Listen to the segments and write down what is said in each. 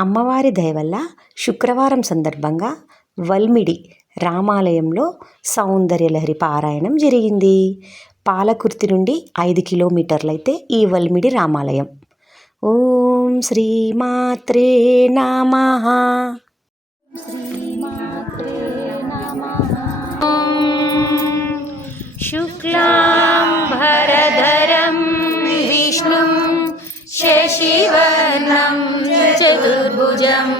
అమ్మవారి దయవల్ల శుక్రవారం సందర్భంగా వల్మిడి రామాలయంలో సౌందర్యలహరి పారాయణం జరిగింది. పాలకుర్తి నుండి ఐదు కిలోమీటర్లైతే ఈ వల్మిడి రామాలయం. ఓం శ్రీమాత్రే నమ. శుక్లాం భరధరం విష్ణుం शशिवर्णं चतुर्भुजं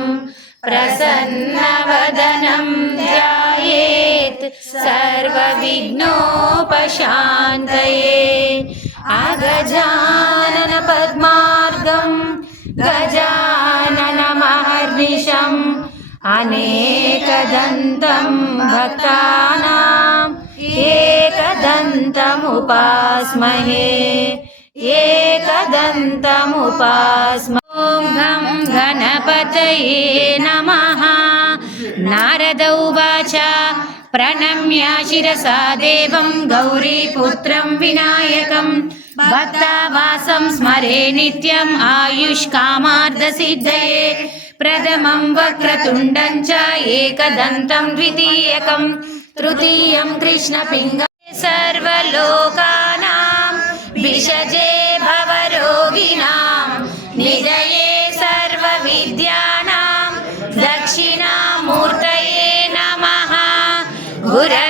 प्रसन्नवदनं ध्यायेत् सर्वविघ्नोपशान्तये। अगजाननपद्मार्गं गजाननमहर्निशम् अनेकदन्तं भक्तानाम् एकदन्तमुपास्महे। ఏకదంతముపాస్మోం ఘం గణపతయే నమః. నారద ఉవాచ ప్రణమ్య శిరసా దేవం గౌరీపుత్రం వినాయకం. భక్తావాసం స్మరే నిత్యం ఆయుష్కామార్థసిద్ధయే ప్రథమం వక్రతుండం చ ఏకదంతం ద్వితీయకం. తృతీయం కృష్ణపింగ సర్వలోకానా विषजे भवरोगिणां निजये सर्वविद्यानां दक्षिणामूर्तये नमः। गुरवे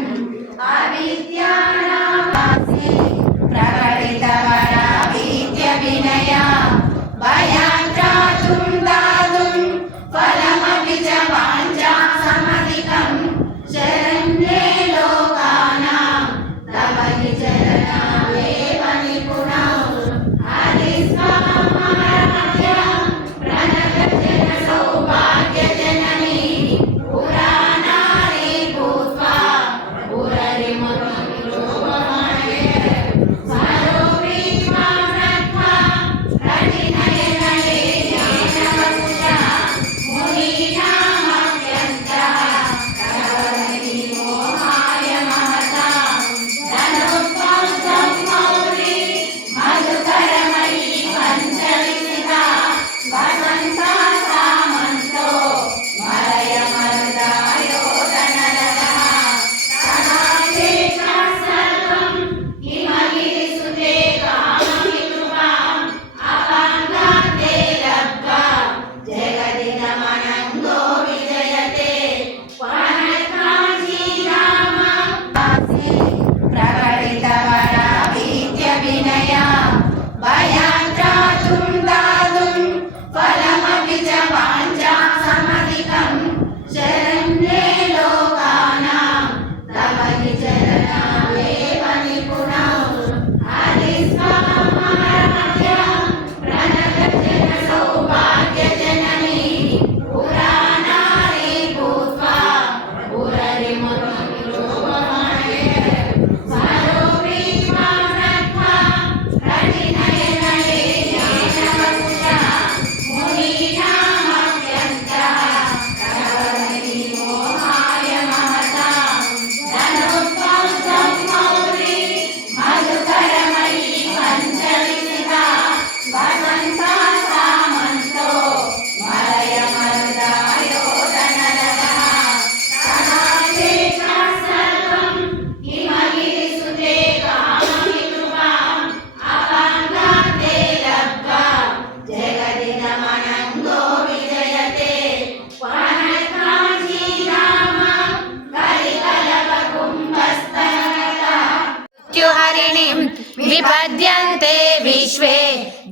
భయాత్రాతుండాదు ఫలమపి చ వాంఛా సమధికం శర Randy.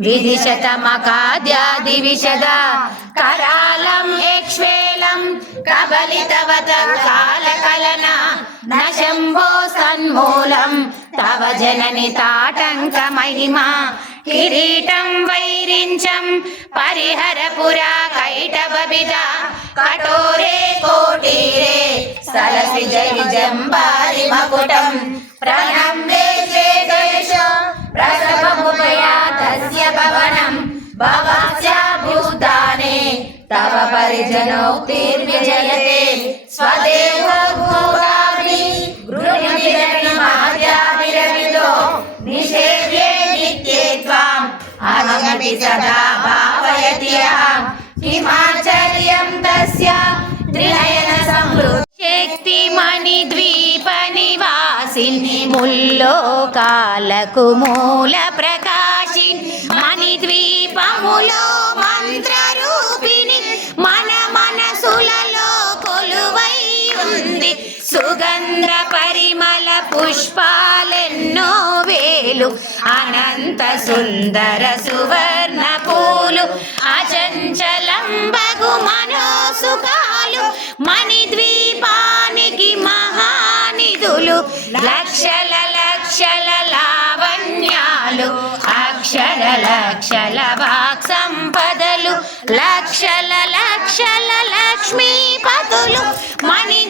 विदिशतमकाद्यादिविशद करालम् एक्ष्वेलम् कबलितवत कालकलना न शम्भो सन्मूलम् तव जननि ताटङ्कमहिमा किरीटं वैरिञ्चं परिहरपुरा कैटबबिदा कठोरे कोटीरे सरसि जम्बारि मकुटम् प्रणम्ये तव परिजनोक्तिर्विजयते स्वदेव भोगामि गृहमिदमिमहजामिरविदो निषेव्ये नित्ये त्वाम् अहमपि सदा भावयति अहम् किमाचर्यं तस्य त्रिनयन समृद्ध शक्तिमणिद्वीपनिवासिन् मुल्लोकालकुमूलप्रकाशिन् मणिद्वीपमुलो సుగంధ పరిమళ పుష్పాలెన్నో వేలు అనంత సుందర సువర్ణ పూలు అచంచలంబగు మనోసుకాలు మణి ద్వీపానికి మహానిధులు లక్షల లక్షల లావణ్యాలు అక్షర లక్షల వాక్ సంపదలు లక్షల లక్షల లక్ష్మీపతులు మణి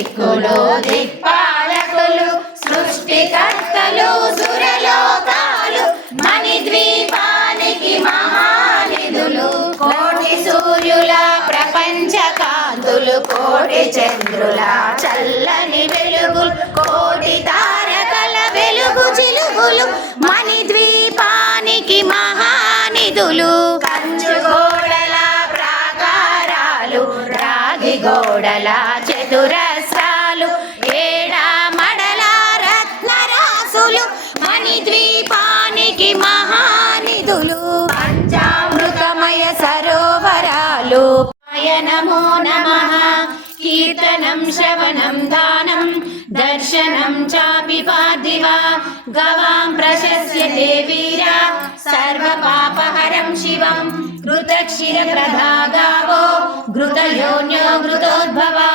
దిక్కులు దిక్పాలకులు సృష్టికర్తలు సురలోకాలు మణి ద్వీపానికి మహానిధులు కోటి సూర్యుల ప్రపంచ కాంతులు కోటి చంద్రుల చల్లని వెలుగు కోటి తారకల వెలుగు చిలుగులు మణి ద్వీపానికి మహానిధులు కంచు గోడల ప్రాకారాలు రాగి గోడల చతుర नमो नमः कीर्तनं श्रवणं दानं दर्शनं चापि पार्थिव गवां प्रशस्यते वीरा सर्वपापहरं शिवं घृतक्षिरप्रधा गावो घृतयोन्यो घृतोद्भवा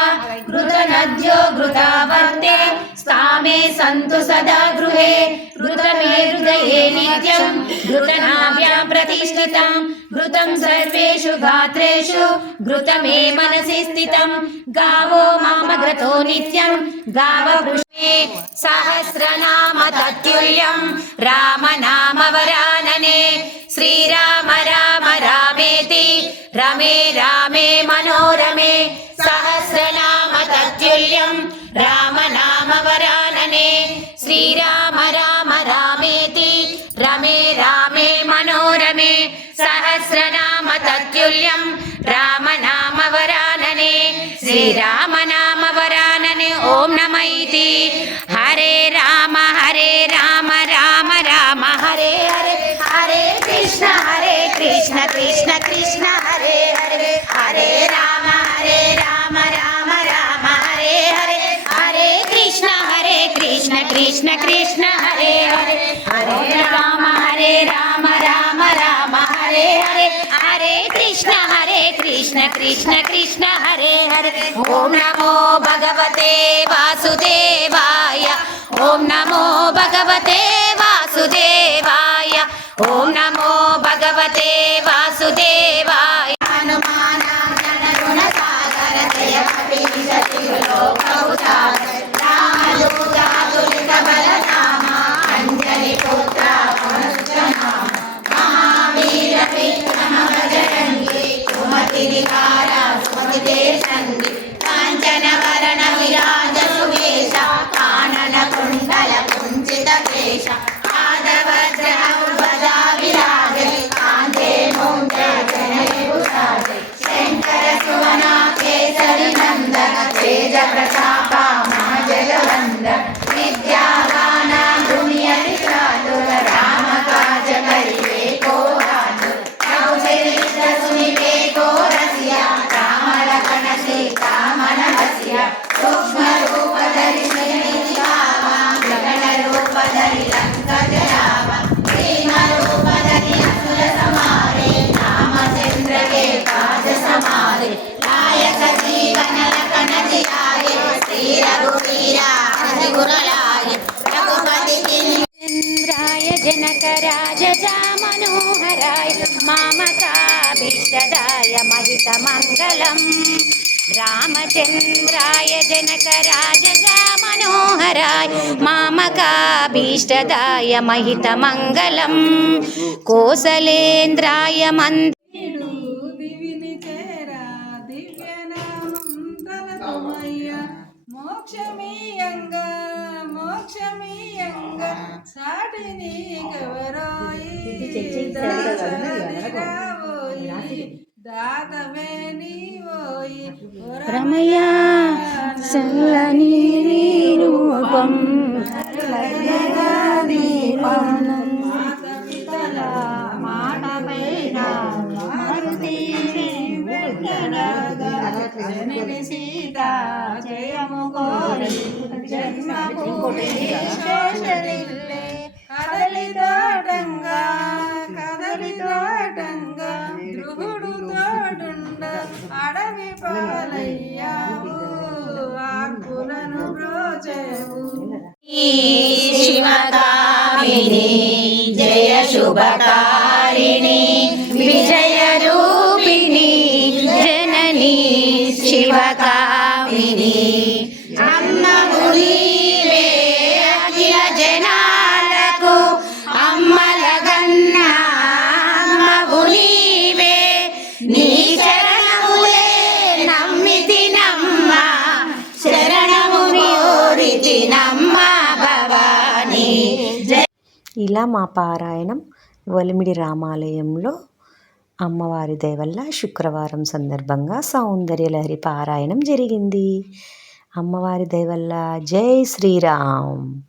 घृतनद्यो घृता सन्तु सदा गृहे घृतमे हृदये नित्यं घृतनाभ्यां प्रतिष्ठितं घृतं सर्वेषु गात्रेषु घृतमे मनसि स्थितं गावो मामघृतो नित्यं गाववृष्णे सहस्रनाम तत्तुल्यं रामनामवरानने श्रीराम राम रामेति रमे रामे मनोरमे सहस्रनाम तत्तुल्यं रामनामवरानने വാത്സല്യം രാമനാമവരാനനെ ശ്രീരാമനാമവരാനനെ ഓം നമൈതി ഹരേ രാമ ഹരേ രാമ രാമ രാമ ഹരേ ഹരേ ഹരേ കൃഷ്ണ ഹരേ കൃഷ്ണ കൃഷ്ണ കൃഷ്ണ ഹരേ ഹരേ ഹരേ രാമ ഹരേ രാമ രാമ രാമ ഹരേ ഹരേ ഹരേ കൃഷ്ണ ഹരേ കൃഷ്ണ കൃഷ്ണ കൃഷ്ണ ഹരേ ഹരേ ഹരേ രാമ ഹരേ രാമ కృష్ణ హరే కృష్ణ కృష్ణ కృష్ణ హరే హరే. ఓం నమో భగవతే వాసుదేవాయ. ఓం నమో భగవతే వాసుదేవాయ ya está. మనోహరాయ మామకాభీష్టదాయ महितमङ्गलम् रामचन्द्राय जनकराजजा मनोहराय मामकाभीष्टदाय महितमङ्गलम् कोसलेन्द्राय मन्द నీడు దివిని చేరా దివ్యనామం తలకుమయ్య మోక్షమీయంగా మోక్షమీయంగా సాటి నీకెవరోయి దాసరిగావోయి చల్లని రూపం మాత సీత జయము కోరి జన్మ శేషలిల్లే కదలి కదలిదా श्रीमतामिनी जय शुभकारिणी ఇలా మా పారాయణం వలిమిడి రామాలయంలో అమ్మవారి దేవల్ల శుక్రవారం సందర్భంగా సౌందర్యలహరి పారాయణం జరిగింది. అమ్మవారి దేవల్ల జై శ్రీరామ్.